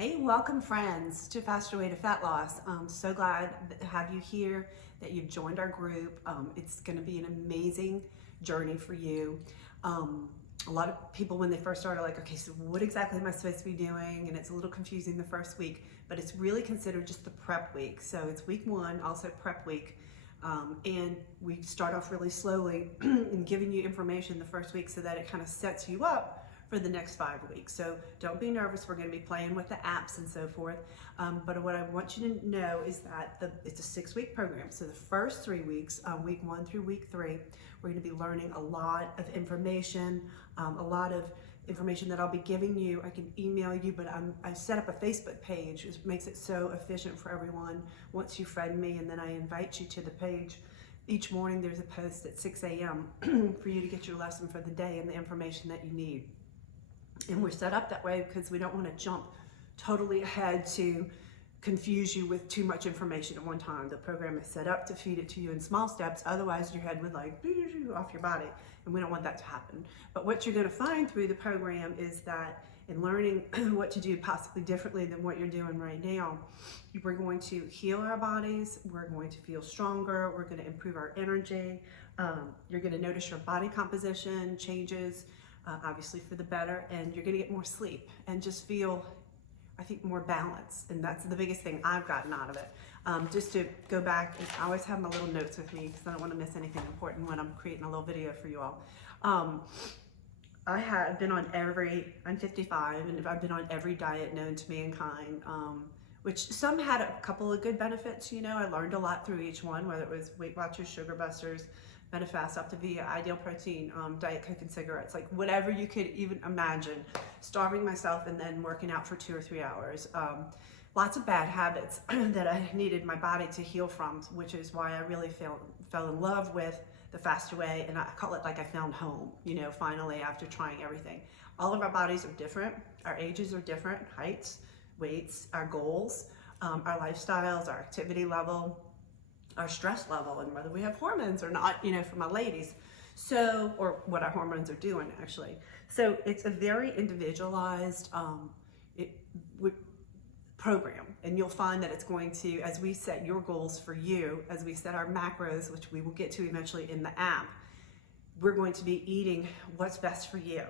Hey, welcome friends to Faster Way to Fat Loss. I'm so glad to have you here, that you've joined our group. It's going to be an amazing journey for you. A lot of people when they first start are like, okay, so what exactly am I supposed to be doing? And it's a little confusing the first week, but it's really considered just the prep week. So it's week one, also prep week. And we start off really slowly and giving you information the first week so that it kind of sets you up for the next 5 weeks. So don't be nervous. We're going to be playing with the apps and so forth. But what I want you to know is that it's a 6-week program. So the first 3 weeks, week 1 through week 3, we're going to be learning a lot of information, that I'll be giving you. I can email you, but I set up a Facebook page, which makes it so efficient for everyone. Once you friend me, and then I invite you to the page. Each morning there's a post at 6 a.m. for you to get your lesson for the day and the information that you need. And we're set up that way because we don't want to jump totally ahead to confuse you with too much information at one time. The program is set up to feed it to you in small steps. Otherwise, your head would like off your body, and we don't want that to happen. But what you're going to find through the program is that in learning what to do possibly differently than what you're doing right now, we're going to heal our bodies. We're going to feel stronger. We're going to improve our energy. You're going to notice your body composition changes. Obviously for the better, and you're going to get more sleep and just feel, I think, more balance. And that's the biggest thing I've gotten out of it. Just to go back, I always have my little notes with me because I don't want to miss anything important when I'm creating a little video for you all. I have been on I'm 55, and I've been on every diet known to mankind, which some had a couple of good benefits. You know, I learned a lot through each one, whether it was Weight Watchers, Sugar Busters, Medifast, Optavia, Ideal Protein, Diet Coke and cigarettes, like whatever you could even imagine, starving myself and then working out for 2 or 3 hours. Lots of bad habits that I needed my body to heal from, which is why I really fell in love with the Faster Way, and I call it like I found home, you know, finally, after trying everything. All of our bodies are different, our ages are different, heights, weights, our goals, our lifestyles, our activity level, our stress level, and whether we have hormones or not, you know, for my ladies. So, or what our hormones are doing actually. So it's a very individualized program, and you'll find that it's going to, as we set your goals for you, as we set our macros, which we will get to eventually in the app, we're going to be eating what's best for you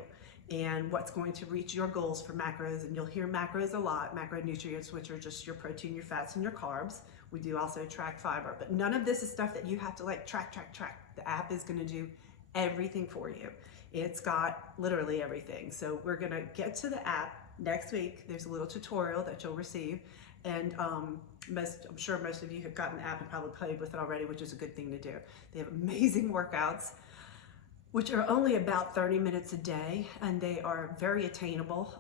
and what's going to reach your goals for macros. And you'll hear macros a lot, macronutrients, which are just your protein, your fats, and your carbs. We do also track fiber, but none of this is stuff that you have to like track. The app is going to do everything for you. It's got literally everything. So we're going to get to the app next week. There's a little tutorial that you'll receive, and I'm sure most of you have gotten the app and probably played with it already, which is a good thing to do. They have amazing workouts, which are only about 30 minutes a day, and they are very attainable.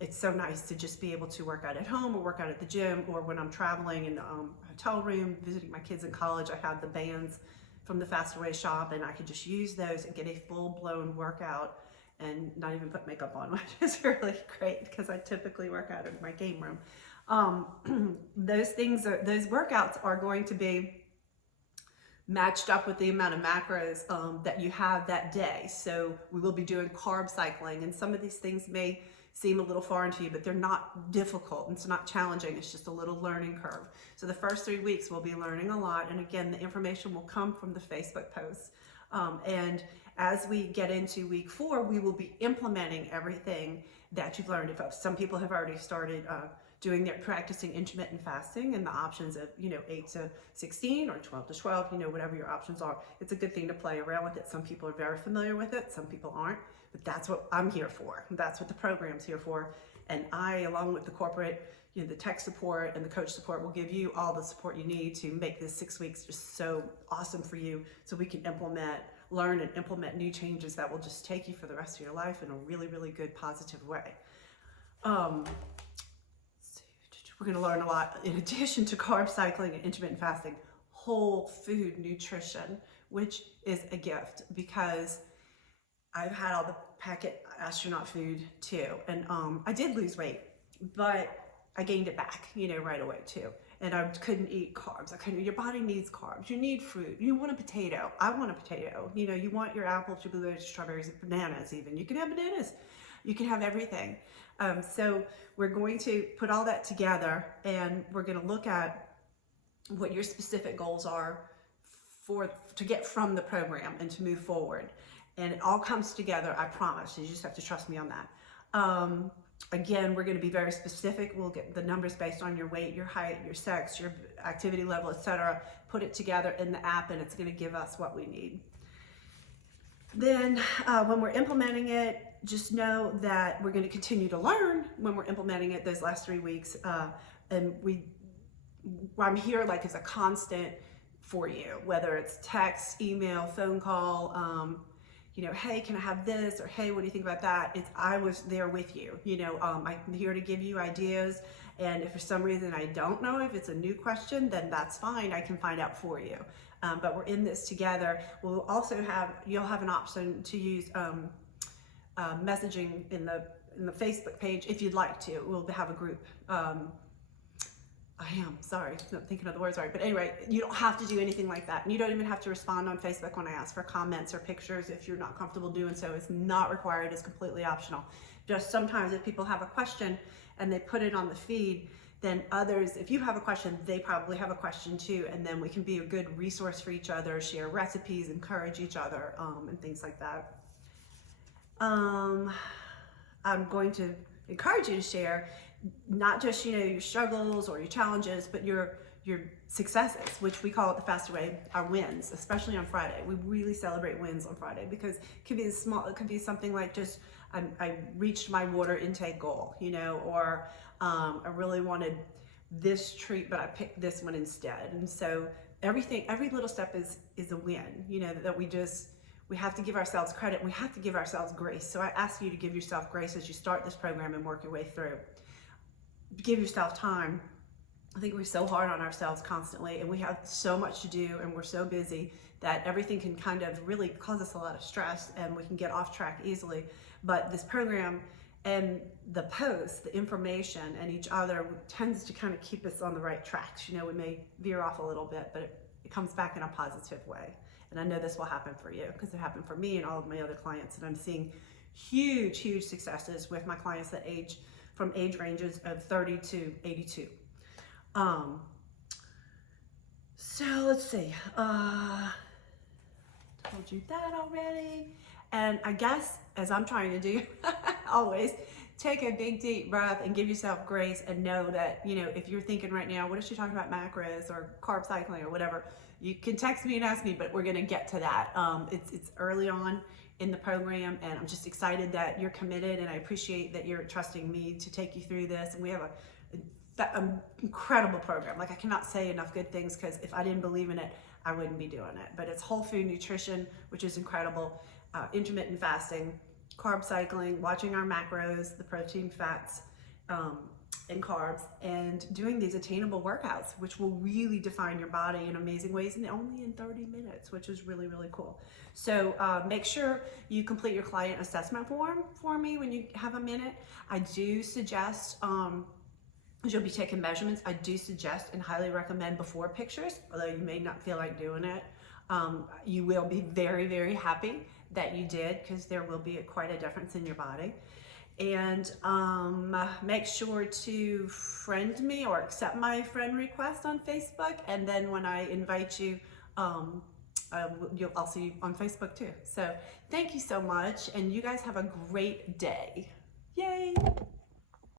It's so nice to just be able to work out at home or work out at the gym, or when I'm traveling in a hotel room, visiting my kids in college. I have the bands from the Faster Way shop, and I can just use those and get a full-blown workout and not even put makeup on, which is really great because I typically work out in my game room. Those workouts are going to be matched up with the amount of macros that you have that day. So we will be doing carb cycling, and some of these things may seem a little foreign to you, but they're not difficult. It's not challenging. It's just a little learning curve. So the first 3 weeks we'll be learning a lot, and again, the information will come from the Facebook posts. And as we get into week 4, we will be implementing everything that you've learned. If some people have already started doing their practicing intermittent fasting and the options of, you know, 8 to 16 or 12 to 12, you know, whatever your options are. It's a good thing to play around with it. Some people are very familiar with it, some people aren't, but that's what I'm here for. That's what the program's here for. And I, along with the corporate, you know, the tech support and the coach support, will give you all the support you need to make this 6 weeks just so awesome for you, so we can learn and implement new changes that will just take you for the rest of your life in a really, really good, positive way. We're going to learn a lot, in addition to carb cycling and intermittent fasting, whole food nutrition, which is a gift because I've had all the packet astronaut food too. And I did lose weight, but I gained it back, you know, right away too. And I couldn't eat carbs. Your body needs carbs. You need fruit. You want a potato. I want a potato. You know, you want your apples, your blueberries, strawberries, and bananas even. You can have bananas. You can have everything. So we're going to put all that together, and we're going to look at what your specific goals are to get from the program and to move forward. And it all comes together, I promise. You just have to trust me on that. Again, we're going to be very specific. We'll get the numbers based on your weight, your height, your sex, your activity level, etc. Put it together in the app, and it's going to give us what we need. Then when we're implementing it, just know that we're going to continue to learn when we're implementing it those last 3 weeks. And I'm here like as a constant for you, whether it's text, email, phone call, you know, hey, can I have this? Or hey, what do you think about that? I was there with you. You know, I'm here to give you ideas. And if for some reason I don't know if it's a new question, then that's fine. I can find out for you. But we're in this together. We'll also you'll have an option to use messaging in the Facebook page if you'd like to. We'll have a group. Sorry, not thinking of the words right. But anyway, you don't have to do anything like that. And you don't even have to respond on Facebook when I ask for comments or pictures if you're not comfortable doing so. It's not required, it's completely optional. Just sometimes if people have a question and they put it on the feed, then others, if you have a question, they probably have a question too. And then we can be a good resource for each other, share recipes, encourage each other, and things like that. I'm going to encourage you to share not just, you know, your struggles or your challenges, but your successes, which we call it the Faster Way, our wins, especially on Friday. We really celebrate wins on Friday because it could be small. It could be something like just I reached my water intake goal, you know, or I really wanted this treat, but I picked this one instead. And so every little step is a win, you know, that we have to give ourselves credit. We have to give ourselves grace. So I ask you to give yourself grace as you start this program and work your way through. Give yourself time. I think we're so hard on ourselves constantly, and we have so much to do, and we're so busy that everything can kind of really cause us a lot of stress, and we can get off track easily. But this program and the posts, the information, and each other tends to kind of keep us on the right tracks. You know, we may veer off a little bit, but it comes back in a positive way. And I know this will happen for you because it happened for me and all of my other clients, and I'm seeing huge, huge successes with my clients that from age ranges of 30 to 82. So let's see, told you that already. And I guess, as I'm trying to do always, take a big deep breath and give yourself grace, and know that, you know, if you're thinking right now, what is she talking about, macros or carb cycling or whatever, you can text me and ask me, but we're gonna get to that. It's early on in the program, and I'm just excited that you're committed, and I appreciate that you're trusting me to take you through this. And we have an incredible program. Like, I cannot say enough good things, because if I didn't believe in it, I wouldn't be doing it. But it's whole food nutrition, which is incredible, intermittent fasting, carb cycling, watching our macros, the protein, fats, and carbs, and doing these attainable workouts, which will really define your body in amazing ways, and only in 30 minutes, which is really, really cool. So make sure you complete your client assessment form for me when you have a minute. I do suggest, you'll be taking measurements, I do suggest and highly recommend before pictures, although you may not feel like doing it. You will be very, very happy that you did, because there will be quite a difference in your body. And make sure to friend me or accept my friend request on Facebook. And then when I invite you, I'll see you on Facebook too. So thank you so much. And you guys have a great day. Yay.